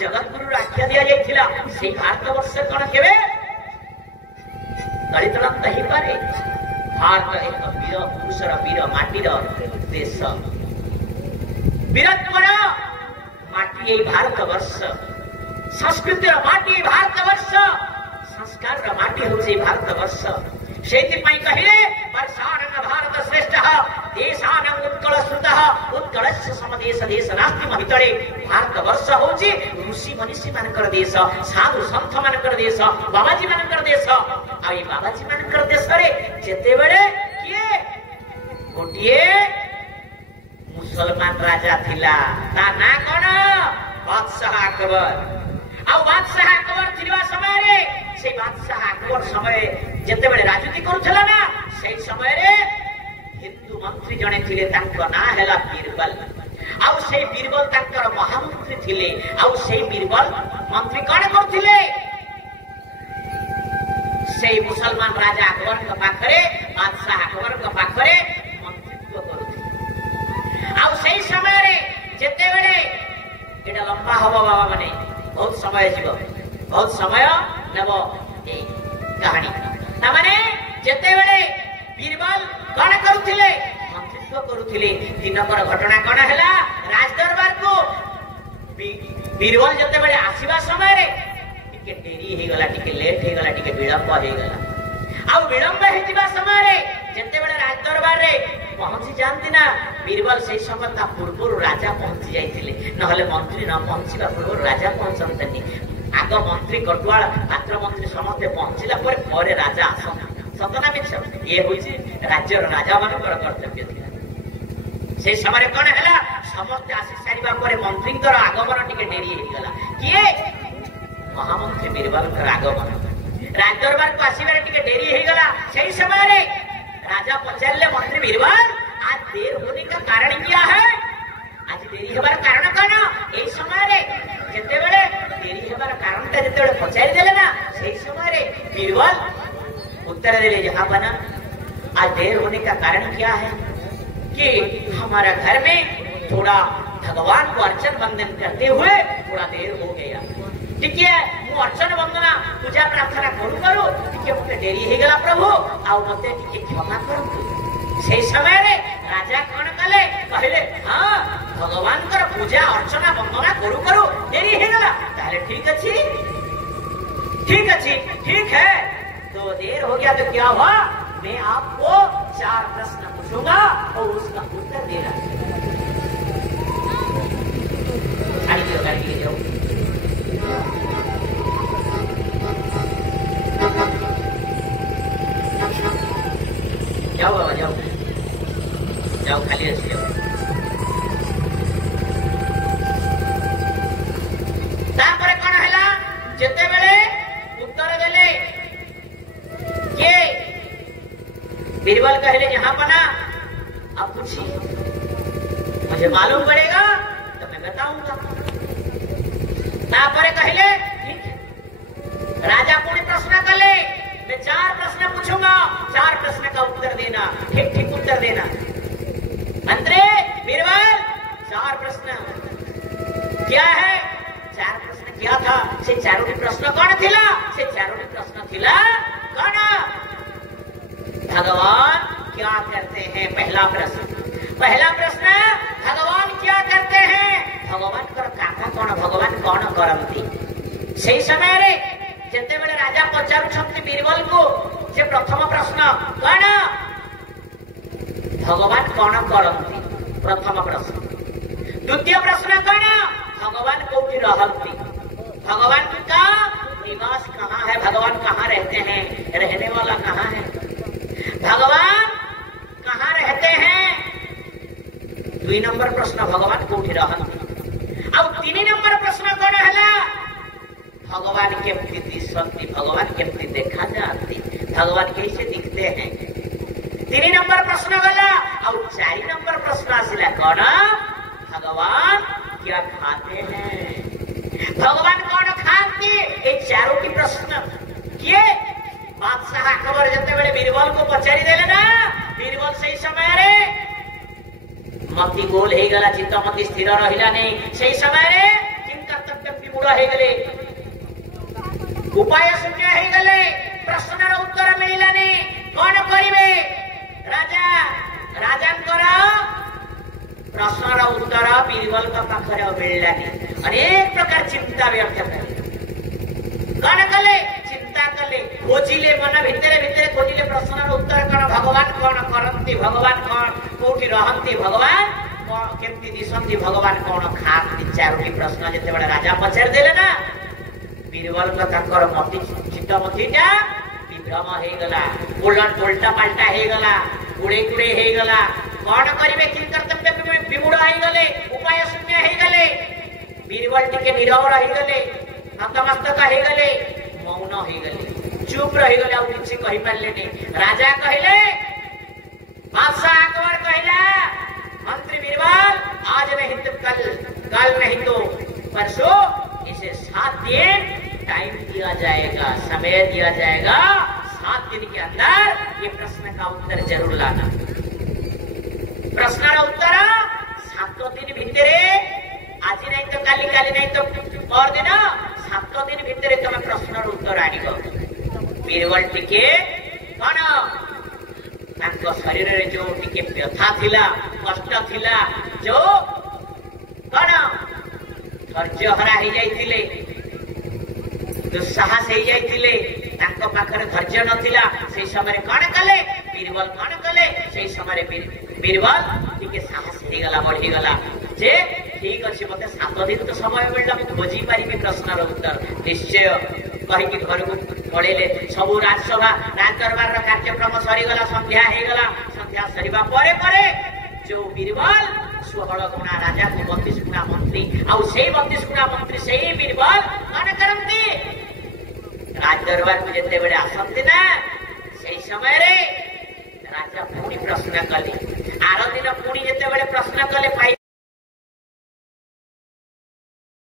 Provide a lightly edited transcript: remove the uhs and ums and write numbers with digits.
जगत गुरु आख्या दिया जाइथिला से भारत वर्ष कौन केवे दलित ही पारे। भारत एक वीर पुरुषर वीर माटीर देश वीरत्वर माटी भारत वर्ष संस्कृतिर माटी भारत वर्ष संस्कार माटी हूँ भारत वर्ष से कहले वर्षानंग भारत श्रेष्ठ देशानंग उत्कल श्रुत उत्कल समदेश देश नास्ति महितले भारत वर्ष हूँ ऋषि मनीषी मानकर देश साधु सन्थ मानकर देश बाबाजी मानकर देश आ बाबाजी मानकर देश जेते बेले किए गोटे मुसलमान राजा थिला ता ना कोन बादशाह अकबर आ बादशाह अकबर थिलवा समय रे से बादशाह अकबर समय जेते बेले राजनीति करूथला ना से समय रे हिंदू मंत्री जने थिले तांको ना हैला बीरबल आ से बीरबल तांकर महामंत्री थिले आ से बीरबल मंत्री कोन करथिले से मुसलमान राजा अकबर के पाखरे बादशाह अकबर के पाखरे मंत्रित्व करूथिले आ से समय रे जेते बेले एटा लंबा हबो बाबा माने बहुत समय जीव बहुत समय नेब ए कहानी ना माने जेते बेले बीरबल कण करूथिले मंत्रित्व करूथिले दिनकर घटना कण हैला राज दरबार को बीरबल जेते बेले आसीबा समय रे टिके देरी हे गला टिके लेट हे गला टिके विलंब हे गला आ विलंब हे जिबा समय रे जेते बेले राज दरबार रे पहुंची जानती ना बीरबल से समय ता पूर्व राजा पहुंची जाइथिले नहले मंत्री न पहुंचीबा पूर्व राजा पहुंचंतनी आग मंत्री कटुआल पात्र मंत्री समस्त पहुंचला पर राजा आसन सतना मिछ ये होची राज्य राजा मानकर कर्तव्य थिला से समय कोन हैला समस्त आसी सारिबा पर मंत्री कर आगमन टिके डेरी हे गला किए महामंत्री बीरबल कर आगमन राज दरबार को आसीबा टिके डेरी हे गला सेही समय रे राजा पचारले मंत्री बीरबल आज देर होने का कारण क्या है आज देरी हेबार कारण कोन ए समय रे जेते बेले देरी हेबार कारण ता जेते बेले पचारि देले ना सेही समय रे बीरबल उत्तर दिले जहां बना आज देर होने का कारण क्या है कि हमारा घर में थोड़ा भगवान को अर्चन वंदन करते हुए थोड़ा देर हो गया ठीक है मु अर्चन वंदना पूजा प्रार्थना करू ठीक मते देरी हे गला प्रभु आ मते ठीक क्षमा करु से समय रे राजा कोन कले कहले हां भगवान कर पूजा अर्चना वंदना करू देरी हे गला ताले ठीक है तो देर हो गया तो क्या हुआ मैं आपको 4 प्रश्न पूछूंगा और उसका उत्तर देना जाओ जाओ बाबा जाओ जाओ खाली जाओ तापर कोन हैला जेते बेले उत्तर देले के बीरबल कहले यहाँ बना अब पूछिए मुझे मालूम पड़ेगा तो मैं बताऊंगा तापर कहले राजा पुणे प्रश्न कले मैं 4 प्रश्न पूछूंगा 4 प्रश्न का उत्तर देना ठीक उत्तर देना मंत्री बीरबल 4 प्रश्न क्या है 4 प्रश्न क्या था से 4 प्रश्न कौन थिला से 4 प्रश्न थिला कौन भगवान क्या करते हैं पहला प्रश्न भगवान क्या करते हैं भगवान कर काका कौन भगवान कौन करंती सही समय रे जेते बेले राजा पचारुछंती बीरबल को से प्रथम प्रश्न कौन भगवान कौन करंती प्रथम प्रश्न द्वितीय प्रश्न कौन भगवान कोठी रहंती भगवान का निवास कहाँ है भगवान कहाँ रहते हैं रहने वाला कहाँ है भगवान कहाँ रहते हैं 2 नंबर प्रश्न भगवान कोठी रहंती अब 3 नंबर प्रश्न कौन हैला भगवान केमती दिसंती भगवान केमती देखा जाती भगवान कैसे दिखते हैं 3 नंबर प्रश्न गला और 4 नंबर प्रश्न आसिला कौन भगवान क्या खाते हैं भगवान कौन खाते ये 4 प्रश्न किए बादशाह अकबर जते बेले बीरबल को पचारि देले ना बीरबल सही समय रे मति गोल हे गला चित्त मति स्थिर रहिला नहीं सही समय रे किन कर्तव्य विमूढ़ हो गले उपाय शून्य हो गले प्रश्नर उत्तर मिललानी कौन करिवे राजा राजांकर प्रश्नर उत्तर बीरबल पाखरे मिललानी अनेक प्रकार चिंता व्यर्थ कले कौन कले चिंता कले खोजिले मन भितर भितर खोजिले प्रश्नर उत्तर कौन भगवान कौन करती भगवान कौन कोठी रहंती भगवान केमती दिशंती भगवान कौन खाती चारोटी प्रश्न जिते बड़े राजा पचार देले ना बीरबल का मती चित्त मतीटा विभ्रम हो गला उल्टा पाल्टा हो गला गुड़े गुड़े हो गला कौन करिवे कि कर्तव्य विमूढ़ हो गले उपाय शून्य हो गले बीरबल टिके नीरव रही गले नतमस्तक हो गले मौन हो गले चुप रही गले और किसी कहि पारले नहीं राजा कहले बादशाह अकबर कहला मंत्री बीरबल आज नहीं तो कल नहीं तो परसों इसे 7 दिन टाइम दिया जाएगा समय दिया जाएगा 7 दिन के अंदर ये प्रश्न का उत्तर जरूर लाना प्रश्न उत्तर 7 दिन भितर आज नहीं तो काली काली नहीं तो पर दिन 7 दिन भितर तुम प्रश्न उत्तर आनिब बीरबल टिके कौन शरीर में जो टिके व्यथा थिला कष्ट थिला जो कौन धैर्य हरा हो जाइथिले दुस्साहस हो जाइथिले तांको पाखरे धैर्य नथिला से समय कौन कले बीरबल कौन कले से समय बीरबल टिके साहस हो गला बढ़ी गला जे ठीक अछि मते 7 दिन तो समय मिलला मु खोजी पारिबे प्रश्नर उत्तर निश्चय कहि कि घर को पड़ेले सबु राज्यसभा राज दरबार रा कार्यक्रम सरी गला संध्या हो गला संध्या सरीबा परे परे जो बीरबल 16 गुणा राजा को 32 गुणा मंत्री आउ से 32 गुणा मंत्री से बीरबल कौन करती राज दरबार को जिते बड़े आसंती ना से समय रे राजा पुणी प्रश्न कले आर दिन पुणी जिते बड़े प्रश्न कले